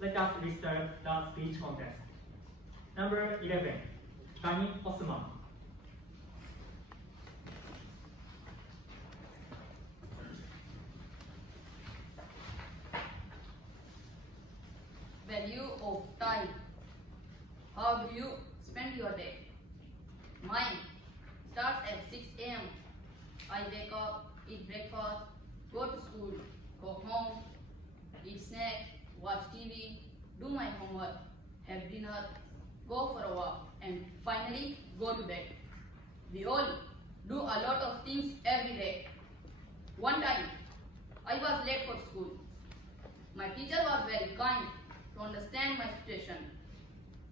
Let us restart the speech contest. Number 11, Gani Osman. Value of time. How do you spend your day? Mine starts at 6 a.m. I wake up, eat breakfast, go to school, go home, eat snack, watch TV, do my homework, have dinner, go for a walk, and finally go to bed. We all do a lot of things every day. One time, I was late for school. My teacher was very kind to understand my situation,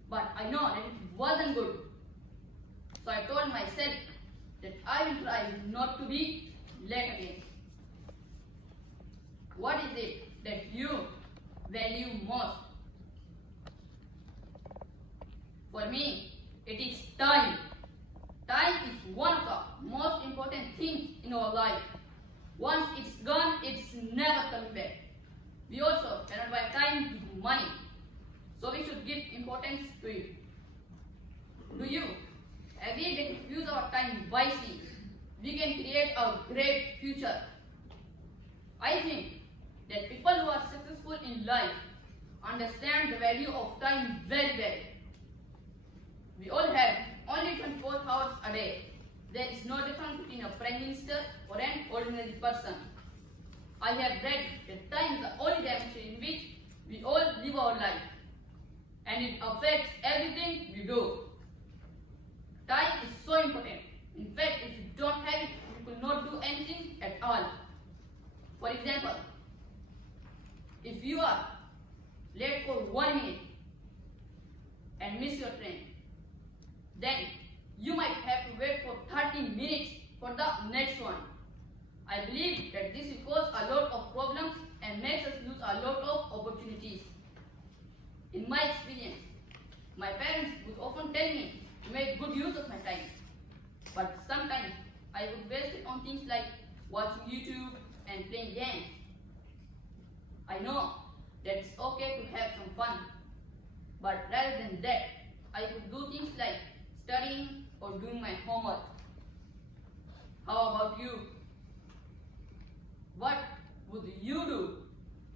but I know that it wasn't good. So I told myself that I will try not to be late again. What is it that you value most? For me, it is time. Time is one of the most important things in our life. Once it's gone, it's never coming back. We also cannot buy time with money, so we should give importance to it. Do you agree that if we use our time wisely, we can create a great future? I think that people who are successful in life understand the value of time very well. We all have only 24 hours a day. There is no difference between a prime minister or an ordinary person. I have read that time is the only dimension in which we all live our life, and it affects everything we do. Time is so important. In fact, if you don't have it, you could not do anything at all. For example, if you are late for 1 minute and miss your train, then you might have to wait for 30 minutes for the next one. I believe that this will cause a lot of problems and makes us lose a lot of opportunities. In my experience, my parents would often tell me to make good use of my time, but sometimes I would waste it on things like watching YouTube and playing games. I know that it's okay to have some fun, but rather than that, I could do things like studying or doing my homework. How about you? What would you do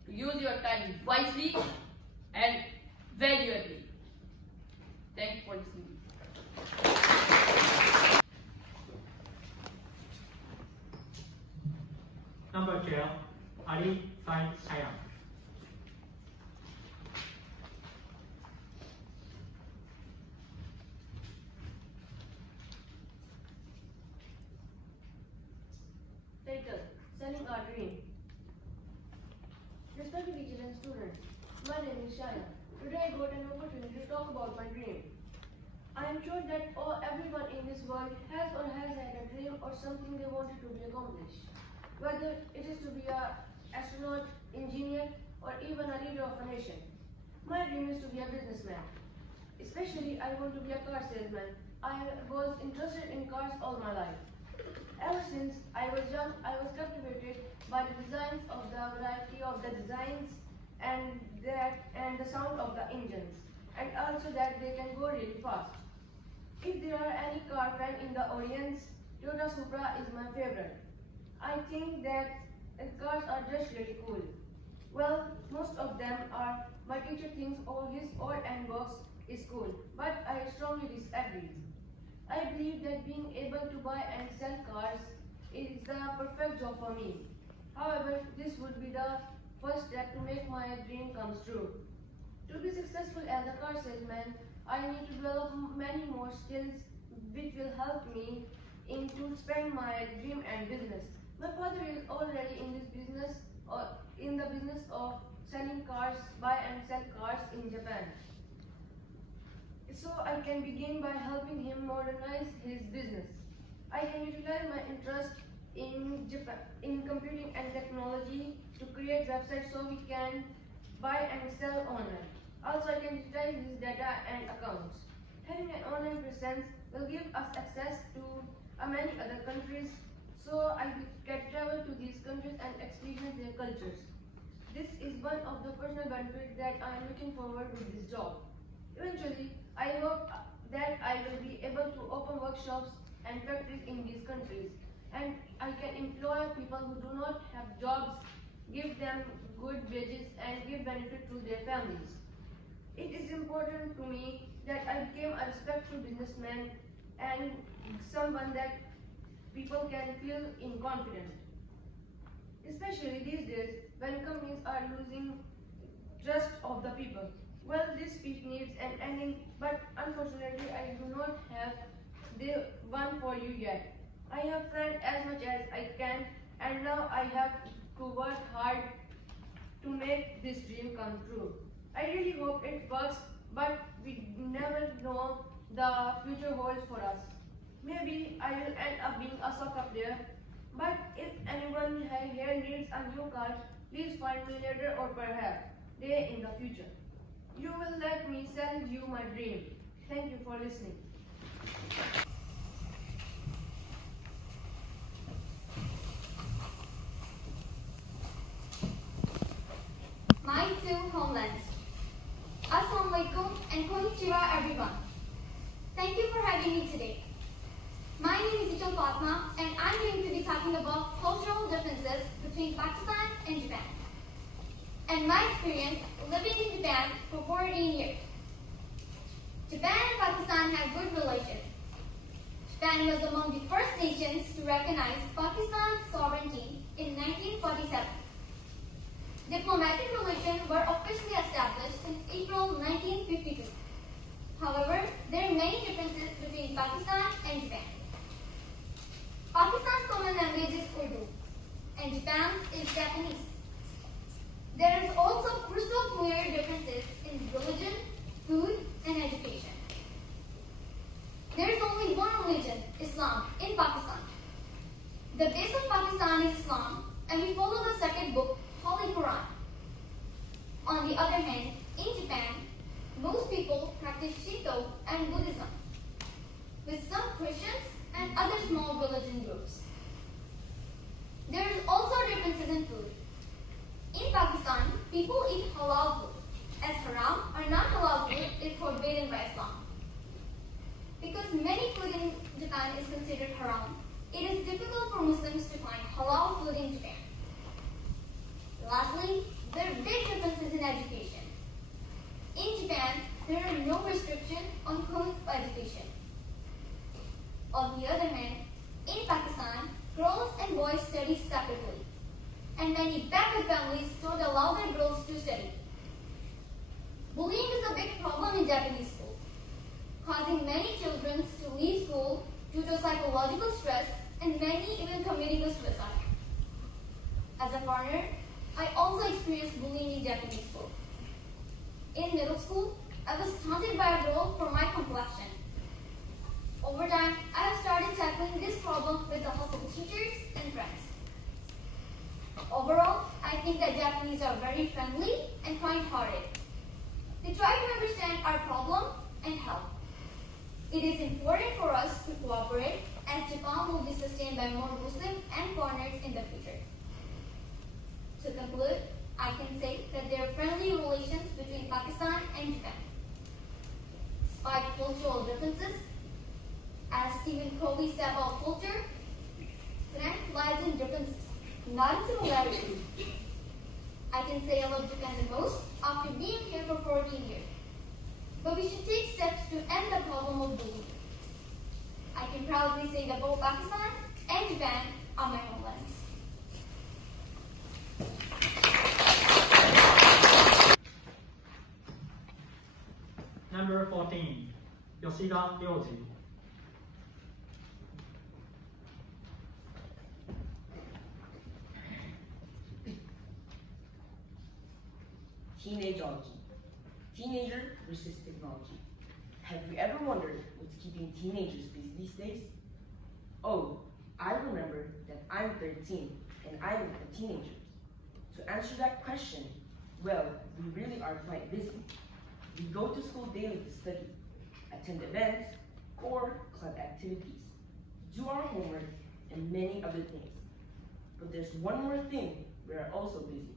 to use your time wisely and valuably? Thank you for listening. Number 12, Ali Said Hayam. Title: Selling Our Dream. Respected teachers and students, my name is Shaya. Today I got an opportunity to talk about my dream. I am sure that everyone in this world has or has had a dream or something they wanted to be accomplished. Whether it is to be an astronaut, engineer, or even a leader of a nation. My dream is to be a businessman. Especially, I want to be a car salesman. I was interested in cars all my life. Ever since I was young, I was captivated by the designs of the variety of the designs and the sound of the engines, and also that they can go really fast. If there are any car fan in the audience, Toyota Supra is my favorite. I think that cars are just really cool. Well, most of them are. My teacher thinks his old and box is cool, but I strongly disagree. I believe that being able to buy and sell cars is the perfect job for me. However, this would be the first step to make my dream come true. To be successful as a car salesman, I need to develop many more skills which will help me to spend my dream and business. My father is already in this business or in the business of selling cars, buy and sell cars in Japan. So I can begin by helping him modernize his business. I can utilize my interest in computing and technology to create websites so we can buy and sell online. Also, I can utilize his data and accounts. Having an online presence will give us access to many other countries, so I can travel to these countries and experience their cultures. This is one of the personal benefits that I am looking forward with this job. Eventually, I hope that I will be able to open workshops and factories in these countries, and I can employ people who do not have jobs, give them good wages, and give benefit to their families. It is important to me that I became a respectful businessman and someone that people can feel in confidence. Especially these days when companies are losing trust of the people. Well, this speech needs an ending, but unfortunately I do not have the one for you yet. I have planned as much as I can, and now I have to work hard to make this dream come true. I really hope it works, but we never know the future holds for us. Maybe I will end up being a soccer player, but if anyone here needs a new car, please find me later or perhaps day in the future. You will let me sell you my dream. Thank you for listening. My two homelands. Assalamualaikum and konnichiwa everyone. Thank you for having me today. My name is Ichal Fatma and I'm going to be talking about cultural differences between Pakistan and Japan and my experience living in Japan for 14 years. Japan and Pakistan have good relations. Japan was among the first nations to recognize Pakistan's sovereignty in 1947. Diplomatic relations were officially established in April 1952. However, there are many differences between Pakistan and Japan. Pakistan's common language is Urdu, and Japan's is Japanese. There is also crystal clear differences in religion, food, and education. There is only one religion, Islam, in Pakistan. The base of Pakistan is Islam, and we follow the sacred book, Holy Quran. On the other hand, in Japan, most people practice Shinto and Buddhism, with some Christians and other small religion groups. There is also differences in food. In Pakistan, people eat halal food, as haram or non-halal food is forbidden by Islam. Because many food in Japan is considered haram, it is difficult for Muslims to find halal food in Japan. Lastly, there are big differences in education. In Japan, there are no restrictions on co-education. On the other hand, in Pakistan, girls and boys study separately, and many backward families don't allow their girls to study. Bullying is a big problem in Japanese schools, causing many children to leave school due to psychological stress and many even committing suicide. As a foreigner, I also experienced bullying in Japanese school. In middle school, I was taunted by a girl for my complexion. Over time, I have started tackling this problem with the help of teachers and friends. Overall, I think that Japanese are very friendly and kind-hearted. They try to understand our problem and help. It is important for us to cooperate as Japan will be sustained by more Muslim and foreigners in the future. To conclude, I can say that there are friendly relations between Pakistan and Japan. Despite cultural differences, as Stephen Covey said about culture, strength lies in differences, not in similarities. I can say I love Japan the most after being here for 14 years. But we should take steps to end the problem of bullying. I can proudly say that both Pakistan and Japan are my homelands. Number 14, Yoshida Ryoji. Teenageology. Teenager versus technology. Have you ever wondered what's keeping teenagers busy these days? Oh, I remember that I'm 13 and I'm a teenager. To answer that question, well, we really are quite busy. We go to school daily to study, attend events, or club activities, do our homework, and many other things. But there's one more thing we are also busy.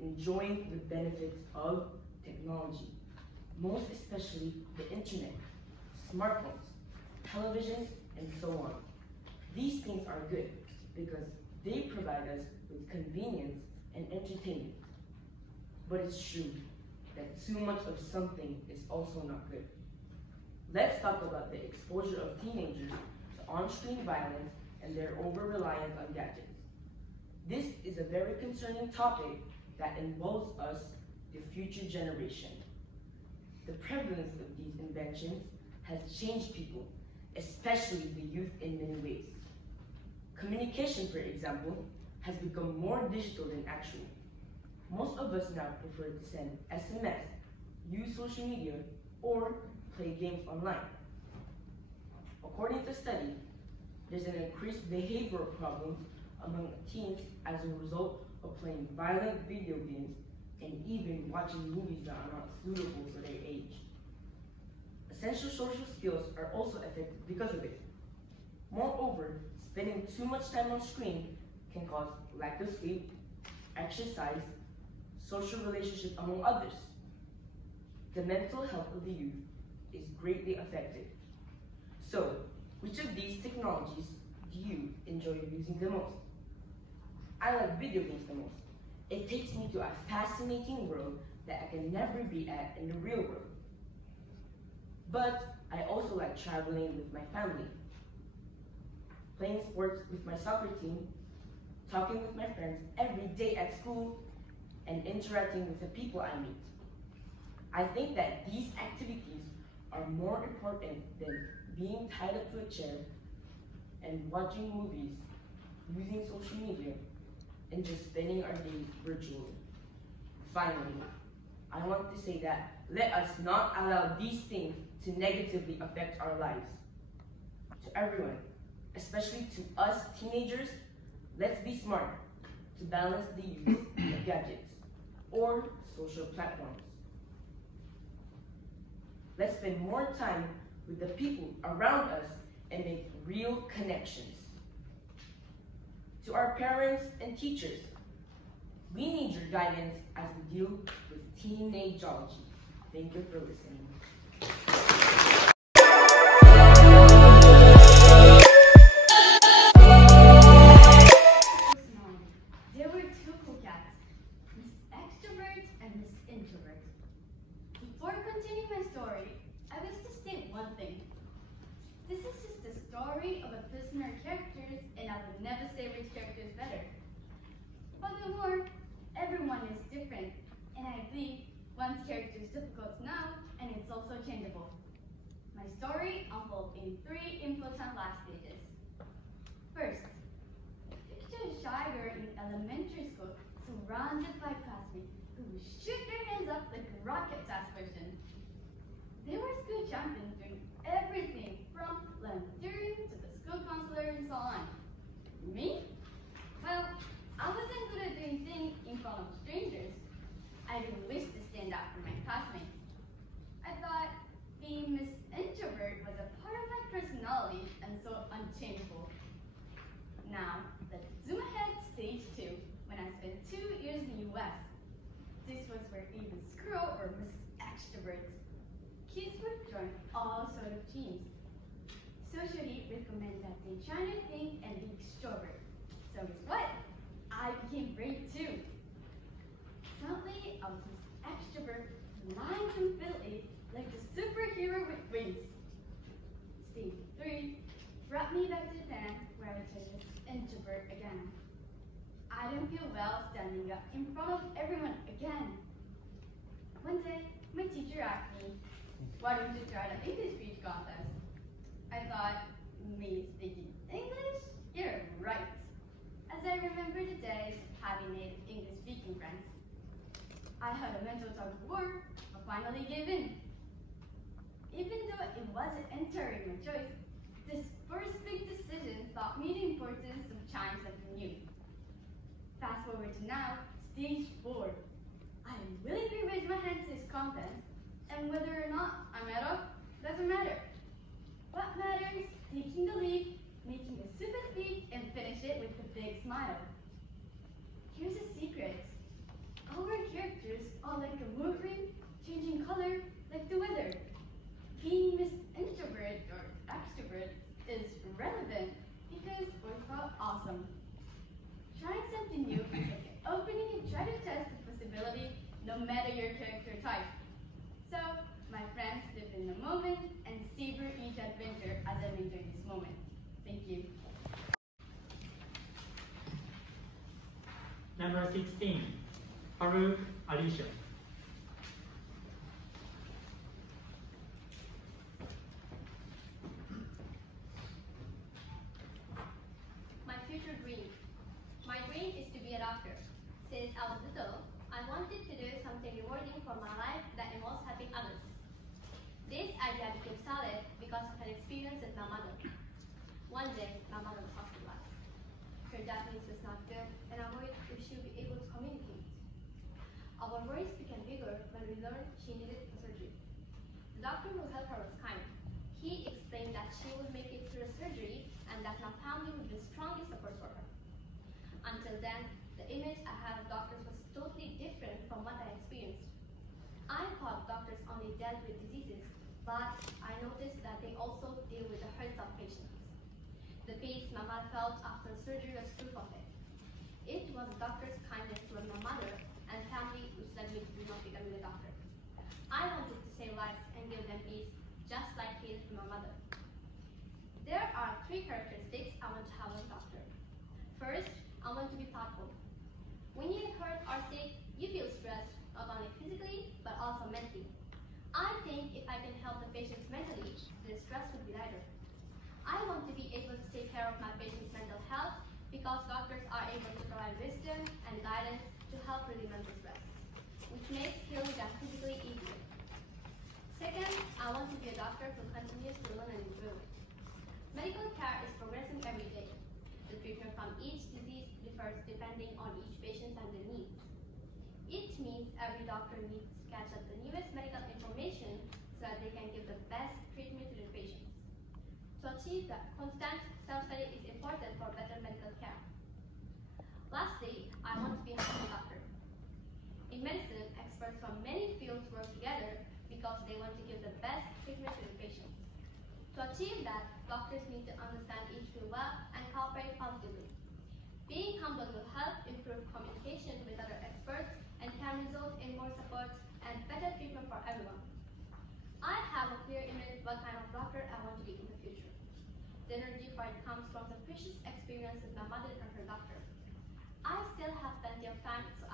enjoying the benefits of technology, most especially the internet, smartphones, televisions, and so on. These things are good because they provide us with convenience and entertainment. But it's true that too much of something is also not good. Let's talk about the exposure of teenagers to on-screen violence and their over-reliance on gadgets. This is a very concerning topic that involves us, the future generation. The prevalence of these inventions has changed people, especially the youth, in many ways. Communication, for example, has become more digital than actual. Most of us now prefer to send SMS, use social media, or play games online. According to studies, there's an increased behavioral problem among teens as a result of playing violent video games and even watching movies that are not suitable for their age. Essential social skills are also affected because of it. Moreover, spending too much time on screen can cause lack of sleep, exercise, social relationships, among others. The mental health of the youth is greatly affected. So, which of these technologies do you enjoy using the most? I like video games the most. It takes me to a fascinating world that I can never be at in the real world. But I also like traveling with my family, playing sports with my soccer team, talking with my friends every day at school, and interacting with the people I meet. I think that these activities are more important than being tied up to a chair and watching movies, using social media, and just spending our days virtually. Finally, I want to say that let us not allow these things to negatively affect our lives. To everyone, especially to us teenagers, let's be smart to balance the use of gadgets or social platforms. Let's spend more time with the people around us and make real connections. To our parents and teachers, we need your guidance as we deal with teenageology. Thank you for listening. There were two cool cats, Miss Extrovert and Miss Introvert. Before continuing my story, I wish to state one thing. This is just the story of a prisoner characters, and I would never say which character is better. Furthermore, everyone is different, and I believe one's character is difficult now, and it's also changeable. My story unfolds in 3 important life stages. First, picture a shy girl in elementary school surrounded by classmates who would shoot their hands up like a rocket task person. They were school champions doing everything from volunteering to the school counselor and so on. Me? Well, I wasn't good at doing things in front of strangers. I didn't wish to stand out from my classmates. I thought being Miss Introvert was a part of my personality and so unchangeable. Now, let's zoom ahead to stage 2, when I spent 2 years in the US. This was where even Squirrel or Miss Extrovert. Kids would join all sorts of teams. Socially recommend that they try new things and be extrovert. So guess what? I became brave too. Suddenly, I was Miss Extrovert, flying completely like a superhero with wings. Stage 3 brought me back to Japan, where I turned Miss Introvert again. I didn't feel well standing up in front of everyone again. One day, my teacher asked me, "Why don't you try the English speech contest?" I thought, me speaking English? You're right. As I remember the days of having native English speaking friends, I had a mental tug of war, but finally gave in. Even though it wasn't entirely my choice, this first big decision taught me the importance of trying something new. Fast forward to now, stage 4. I willingly raised my hand to this contest, and whether or not I met up doesn't matter. What matters is taking the lead, making a super speech, and finish it with a big smile. Here's a secret. Our character type. So, my friends live in the moment and savor each adventure as I enjoy this moment. Thank you. Number 16, Farouk Alisha. My future dream. My dream is to be a doctor. Since I was little, I wanted to do something rewarding for my life that involves helping others. This idea became solid because of an experience with my mother. One day, my mother was hospitalized. Her Japanese was not good, and I worried if she would be able to communicate. Our worries became bigger when we learned she needed a surgery. The doctor who helped her was kind. He explained that she would make it through the surgery and that my family would be the strongest support for her. Until then, the image I had of doctors was totally different from what I experienced. I thought doctors only dealt with diseases, but I noticed that they also deal with the hurts of patients. The peace my mother felt after surgery was proof of it. It was the doctor's kindness toward my mother and family which led me to not becoming a doctor. I wanted to save lives and give them peace, just like he did for my mother. There are 3 characteristics I want to have as a doctor. First, I want to be thoughtful. When you get hurt or sick, you feel stressed, not only physically, but also mentally. I think if I can help the patients mentally, the stress would be lighter. I want to be able to take care of my patients' mental health because doctors are able to provide wisdom and guidance to help relieve mental stress, which makes healing them physically easier. Second, I want to be a doctor who continues to learn and improve. Medical care is progressing every day. The treatment from each disease differs depending on each patient and their needs. It means every doctor needs to catch up the newest medical information so that they can give the best treatment to their patients. To achieve that, constant self-study is important for better medical care. Lastly, I want to be a happy doctor. In medicine, experts from many fields work together because they want to give the best treatment to the patients. To achieve that, doctors need to understand each field well and cooperate positively. Being humble will help improve communication with other experts and can result in more support and better treatment for everyone. I have a clear image of what kind of doctor I want to be in the future. The energy for it comes from the precious experience with my mother and her doctor. I still have plenty of time, so